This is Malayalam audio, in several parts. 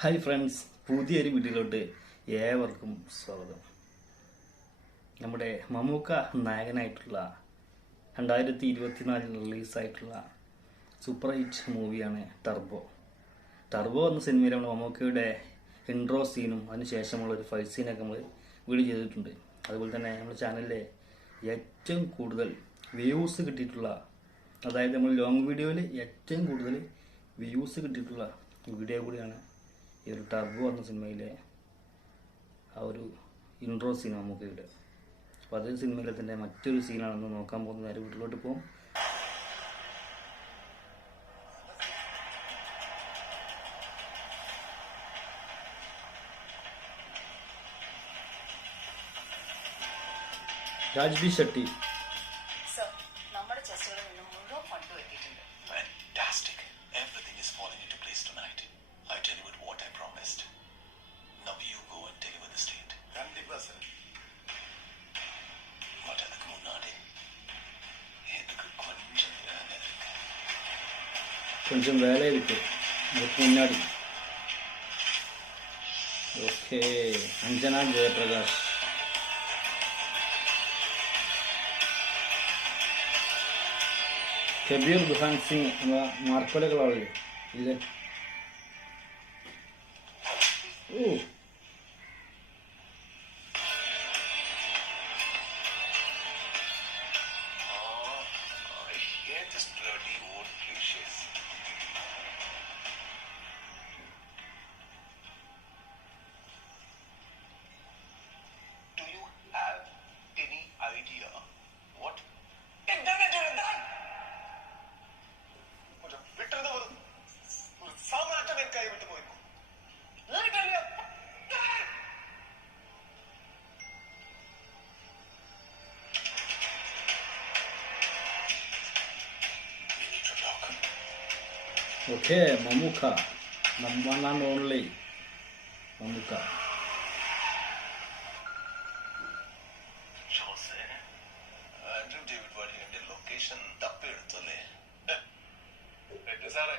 ഹായ് ഫ്രണ്ട്സ്, പുതിയൊരു വീഡിയോയിലോട്ട് ഏവർക്കും സ്വാഗതം. നമ്മുടെ മമ്മൂക്ക നായകനായിട്ടുള്ള 2024 റിലീസായിട്ടുള്ള സൂപ്പർ ഹിറ്റ് മൂവിയാണ് ടർബോ. ടർബോ എന്ന സിനിമയിൽ നമ്മൾ മമ്മൂക്കയുടെ ഇൻട്രോ സീനും അതിനുശേഷമുള്ള ഒരു ഫൈറ്റ് സീനൊക്കെ നമ്മൾ വീഡിയോ ചെയ്തിട്ടുണ്ട്. അതുപോലെ തന്നെ നമ്മുടെ ചാനലിലെ ഏറ്റവും കൂടുതൽ വ്യൂസ് കിട്ടിയിട്ടുള്ള, അതായത് നമ്മൾ ലോങ് വീഡിയോയിൽ ഏറ്റവും കൂടുതൽ വ്യൂസ് കിട്ടിയിട്ടുള്ള വീഡിയോ കൂടിയാണ് ഈ ഒരു ടർബോ എന്ന സിനിമയിലെ ആ ഒരു ഇൻട്രോ സീൻ മമ്മൂക്കയുടെ. അപ്പോൾ അതേ സിനിമയിലെ തന്നെ മറ്റൊരു സീനാണെന്ന് നോക്കാൻ പോകുന്ന നേരെ വീട്ടിലോട്ട് പോകും. രാജ്ബി ഷെട്ടി. നമ്മുടെ ചെസ്റ്റുകളിൽ നിന്ന് മുഴുവൻ ഫണ്ട് എത്തിയിട്ടുണ്ട്. Fantastic. Everything is falling into place tonight. I delivered what I promised. Now you go and deliver the state. 100%. What அதுக்கு முன்னாடி எனக்கு கொஞ்சம் வேலை இருக்கு. அதுக்கு முன்னாடி ஓகே. அஞ்சனா ஜெயபிரகாஷ். കബീർ ദുഹാൻ സിംഗ് എന്ന മാർക്കോലകളാവില്ലേ ഇല്ലേ? ഓ, I hate this bloody old cliches. Do you have any idea what internet has done? വിട്ടത് ഒരു സാമ്രാജ്യം എൻ കൈ വിട്ടു പോയി. Okay. Mammookka, number one only Mammookka. Andrew David വാര്യന്റെ ലൊക്കേഷൻ തപ്പിയെടുത്തല്ലേ? സാറേ,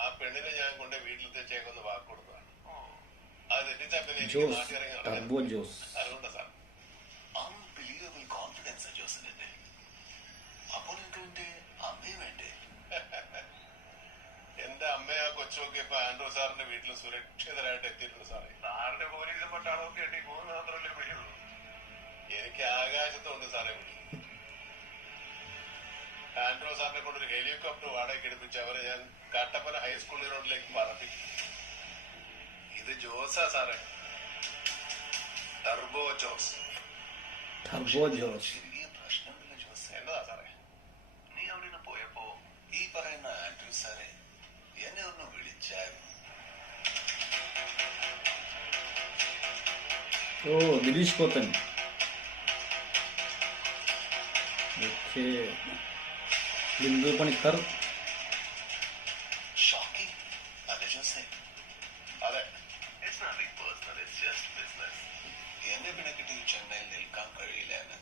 ആ പെണ്ണിനെ ഞാൻ കൊണ്ട് വീട്ടിൽ തെച്ചേക്കൊന്ന് വാക്ക് കൊടുത്തതാണ്. അത് തെറ്റിച്ചപ്പിനെ എനിക്ക് മാറ്റിയിറങ്ങി ടർബോ ജോസ്. അതുകൊണ്ടാ സാർ. അൺബിലീവബിൾ കോൺഫിഡൻസ് ജോസിന്റെ. അപ്പോൾ എനിക്ക് എന്റെ അമ്മയും വേണ്ടേ? എന്റെ അമ്മയെ ആ കൊച്ചുമൊക്കെ ഇപ്പൊ ആൻഡ്രൂ സാറിന്റെ വീട്ടിൽ സുരക്ഷിതരായിട്ട് എത്തിയിട്ടുണ്ട് സാറേ. സാറിന്റെ പോലീസും പട്ടാളമൊക്കെ എട്ടി മൂന്ന് മാത്രമല്ലേ വിളിയുള്ളൂ. എനിക്ക് ആകാശത്തുണ്ട് സാറേ വിളി. ആൻഡ്രോ സാറിനെ കൊണ്ടൊരു ഹെലികോപ്റ്റർ വാടകയ്ക്ക് എടുപ്പിച്ച് അവരെ ഞാൻ കാട്ടപ്പന ഹൈസ്കൂൾ റോഡിലേക്ക് പറപ്പിക്കും. ഇത് ജോസാ സാറേ, ടർബോ ജോസ്. ടർബോ ജോസ്. ചെറിയ പ്രശ്നമില്ല ജോസ്. എന്നതാ സാറേ? നീ അവിടെ നിന്ന് പോയപ്പോ ഈ പറയുന്ന ആൻഡ്രൂ സാറെ എന്നെ ഒന്ന് വിളിച്ചായിരുന്നു. ഓ, ഗിരീഷ് പോത്തൻ. ഓക്കെ. ബിന്ദു പണിക്കർ. ഷോക്കിംഗ് അല്ലേ ജോസെ? അതെ. It's nothing personal, it's just business. എന്നെ പിന്നെ കിട്ടി ചെന്നൈയിൽ നിൽക്കാൻ കഴിയില്ല എന്ന്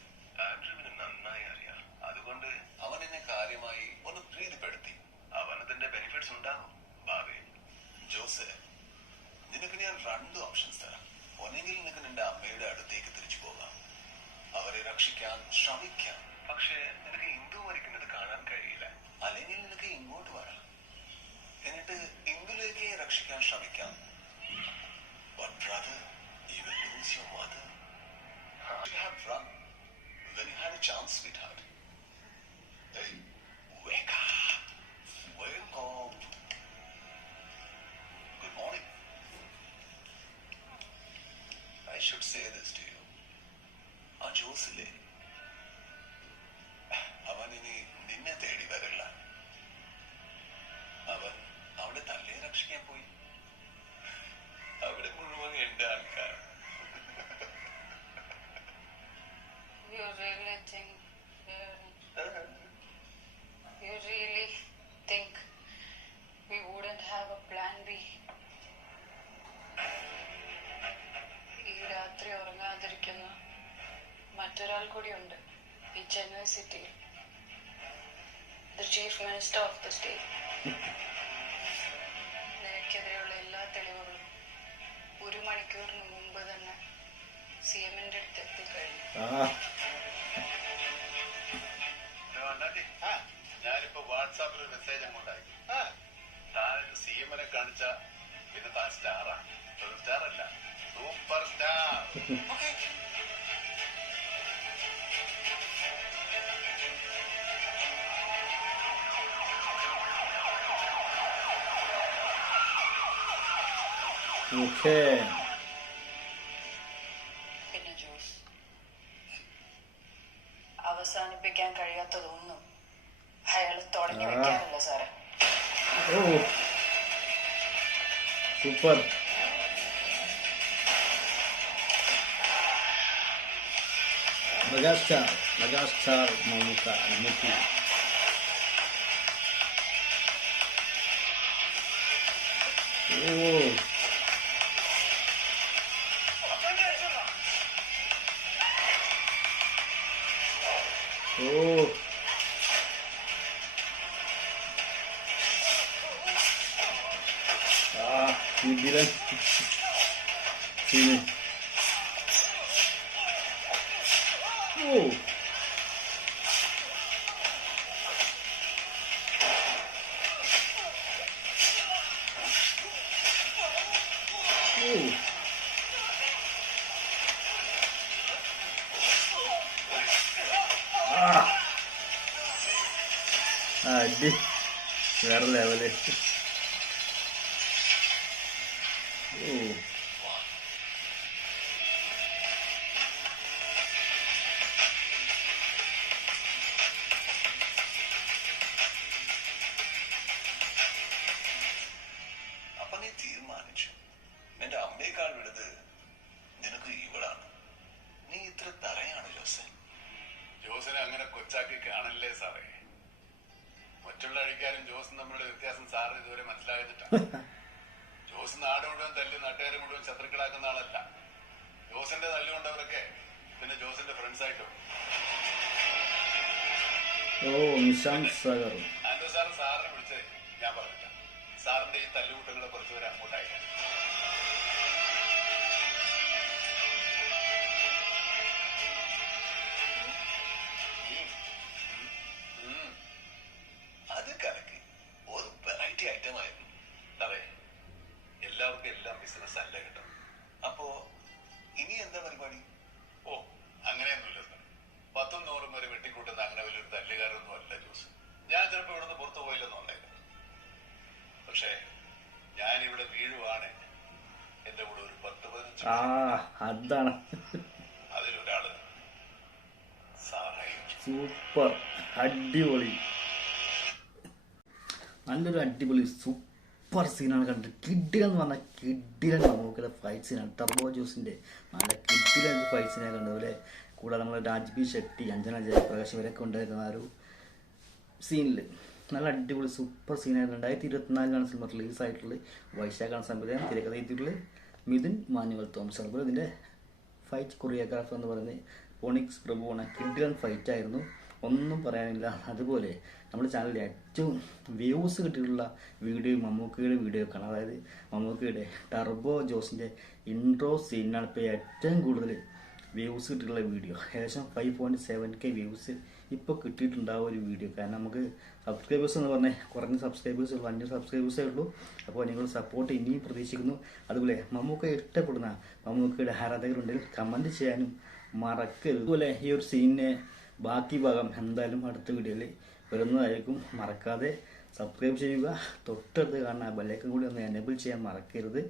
ആൻഡ്രൂവിന് നന്നായി അറിയാം. അതുകൊണ്ട് അവൻ എന്നെ കാര്യമായി ഒന്ന് പ്രീതിപ്പെടുത്തി. അവനതിന്റെ ബെനിഫിറ്റ്സ് ഉണ്ടാകും ഭാവിയിൽ. ജോസ്, നിനക്ക് ഞാൻ 2 ഓപ്ഷൻസ് തരാം. ഒന്നെങ്കിൽ നിനക്ക് നിന്റെ അമ്മയുടെ അടുത്തേക്ക് തിരിച്ചു പോകാം, അവരെ രക്ഷിക്കാൻ ശ്രമിക്കാം. പക്ഷേ നിനക്ക് ഇന്ദു മരിക്കുന്നത് കാണാൻ കഴിയില്ല. അല്ലെങ്കിൽ നിനക്ക് ഇങ്ങോട്ട് വരാം, എന്നിട്ട് ഇന്ദുലേക്ക് രക്ഷിക്കാൻ ശ്രമിക്കാം. But brother, you will lose your mother. You have run when you had a chance, sweetheart. Hey, wake up. Wake up. Good morning. I should say this to you. ആ ജോസിലെ അവൻ ഇനി നിന്നെ തേടി വരില്ല. അവൻ അവിടെ തല്ലെ രക്ഷിക്കാൻ പോയി. അവിടെ മുഴുവൻ എന്റെ ആൾക്കാർ. You really think we wouldn't have a plan B? ഈ രാത്രി ഉറങ്ങാതിരിക്കുന്ന മറ്റൊരാൾ കൂടിയുണ്ട് ഈ ചെന്നൈ സിറ്റിയിൽ. the Chief Minister of the state. നിനക്കെതിരെയുള്ള എല്ലാ തെളിവുകളും 1 മണിക്കൂറിന് മുമ്പ് തന്നെ CM-ന്റെ അടുത്ത് എത്തിക്കഴിഞ്ഞു. ഞാനിപ്പോ വാട്സാപ്പിൽ ഒരു മെസ്സേജ് അങ്ങോട്ടായി. താൻ CM-നെ കാണിച്ച പിന്നെ താൻ സ്റ്റാറാ. ഒരു സ്റ്റാർ അല്ല, സൂപ്പർ സ്റ്റാർ. ഓക്കേ. പിന്നെ ജോസ്, അവസാനിപ്പിക്കാൻ കഴിയാത്തതൊന്നും അയാൾ തുടങ്ങി വെക്കാറില്ല സാറേ. ഓ സൂപ്പർ. മെഗാസ്റ്റാർ മമ്മൂക്ക. ഓ ഓ ഇതിലെ സീന്. ഓ അടി വേറെ ലെവല്. ഓ അപ്പൊ നീ തീരുമാനിച്ചു നിന്റെ അമ്മയെക്കാൾ വലുത് നിനക്ക് ഇവളാണ്. നീ ഇത്ര തറയാണ് ജോസൻ. ജോസിനെ അങ്ങനെ കൊച്ചാക്കി കാണല്ലേ സാറേ. മറ്റുള്ള അഴിക്കാരും ജോസും തമ്മിലുള്ള വ്യത്യാസം സാറിന് ഇതുവരെ മനസ്സിലാകുന്നിട്ടാണ്. ജോസ് നാട് മുഴുവൻ തല്ലി നാട്ടുകാരെ മുഴുവൻ ശത്രുക്കളാക്കുന്ന ആളല്ല. ജോസിന്റെ തല്ലുകൊണ്ടവരൊക്കെ പിന്നെ ജോസിന്റെ ഫ്രണ്ട്സ് ആയിട്ടും. ഓ നിശാന്ത് സാഗർ. ആൻഡ്രൂ സാറ് സാറിനെ വിളിച്ചത് ഞാൻ പറഞ്ഞില്ല. സാറിന്റെ ഈ തല്ലുകൂട്ടങ്ങളെ കുറച്ചുപേരെ അങ്ങോട്ടയക്കാം. അത് കലക്കി ഒരു വെറൈറ്റി ഐറ്റം ആയിരുന്നു. സാറേ, എല്ലാവർക്കും എല്ലാം ബിസിനസ് അല്ല കേട്ടോ. അപ്പോ ഇനി എന്താ പരിപാടി? ഓ അങ്ങനെയൊന്നുമില്ല സാർ. 10ഉം 100ഉം വരെ വെട്ടിക്കൂട്ടുന്ന അങ്ങനെ വലിയൊരു തല്ലുകാരൊന്നും അല്ല ജോസ്. ഞാൻ ചിലപ്പോ ഇവിടുന്ന് പുറത്തു പോയില്ലെന്ന് വന്നേക്കാം. പക്ഷേ ഞാനിവിടെ വീഴുവാണ് എന്റെ കൂടെ ഒരു 10-15 അതാണ് അതിലൊരാള് സാറായി. സൂപ്പർ. അടിപൊളി. നല്ലൊരു അടിപൊളി സൂപ്പർ സീനാണ് കണ്ടത്. കിഡിലൻ എന്ന് പറഞ്ഞാൽ കിഡിലൻ നമുക്കുള്ള ഫൈറ്റ് സീനാണ്. ടർബോ ജോസിൻ്റെ നല്ല കിഡിലൻ ഫൈറ്റ് സീനാണ് കണ്ടത്. അതുപോലെ കൂടാതെ നമ്മൾ രാജ്ബി ഷെട്ടി, അഞ്ജന ജയപ്രകാശ് ഇവരൊക്കെ ഉണ്ടായിരുന്ന ആ ഒരു സീനിൽ നല്ല അടിപൊളി സൂപ്പർ സീനായിരുന്നു. 2024 സിനിമ റിലീസായിട്ടുള്ളത്. വൈശാഖാണ് സംവിധാനം. തിരക്കഥ എഴുതിയിട്ടുള്ളത് മിഥുൻ മാനുവൽ തോമസ്. അതുപോലെ ഇതിൻ്റെ ഫൈറ്റ് കൊറിയോഗ്രാഫർ എന്ന് പറയുന്നത് ഫോണിക്സ് പ്രഭുവാണ്. കിഡിലൻ ഫൈറ്റായിരുന്നു, ഒന്നും പറയാനില്ല. അതുപോലെ നമ്മുടെ ചാനലിൽ ഏറ്റവും വ്യൂസ് കിട്ടിയിട്ടുള്ള വീഡിയോ മമ്മൂക്കയുടെ വീഡിയോ ഒക്കെയാണ്. അതായത് മമ്മൂക്കയുടെ ടർബോ ജോസിൻ്റെ ഇൻട്രോ സീനാണ് ഇപ്പോൾ ഏറ്റവും കൂടുതൽ വ്യൂസ് കിട്ടിയിട്ടുള്ള വീഡിയോ. ഏകദേശം 5.7K വ്യൂസ് ഇപ്പോൾ കിട്ടിയിട്ടുണ്ടാവും ഒരു വീഡിയോ. കാരണം നമുക്ക് സബ്സ്ക്രൈബേഴ്സ് എന്ന് പറഞ്ഞാൽ കുറഞ്ഞ സബ്സ്ക്രൈബേഴ്സ് ഉള്ളൂ, 5 സബ്സ്ക്രൈബേഴ്സേ ഉള്ളൂ. അപ്പോൾ നിങ്ങൾ സപ്പോർട്ട് ഇനിയും പ്രതീക്ഷിക്കുന്നു. അതുപോലെ മമ്മൂക്ക ഇഷ്ടപ്പെടുന്ന മമ്മൂക്കയുടെ ആരാധകരുണ്ടെങ്കിൽ കമൻറ്റ് ചെയ്യാനും മറക്കരുത്. അതുപോലെ ഈ ഒരു സീനിനെ ബാക്കി ഭാഗം എന്തായാലും അടുത്ത വീഡിയോയിൽ വരുന്നതായിരിക്കും. മറക്കാതെ സബ്സ്ക്രൈബ് ചെയ്യുക. തൊട്ടടുത്ത് കാണുന്ന ബെല്ലൈക്കൺ കൂടി ഒന്ന് എനേബിൾ ചെയ്യാൻ മറക്കരുത്.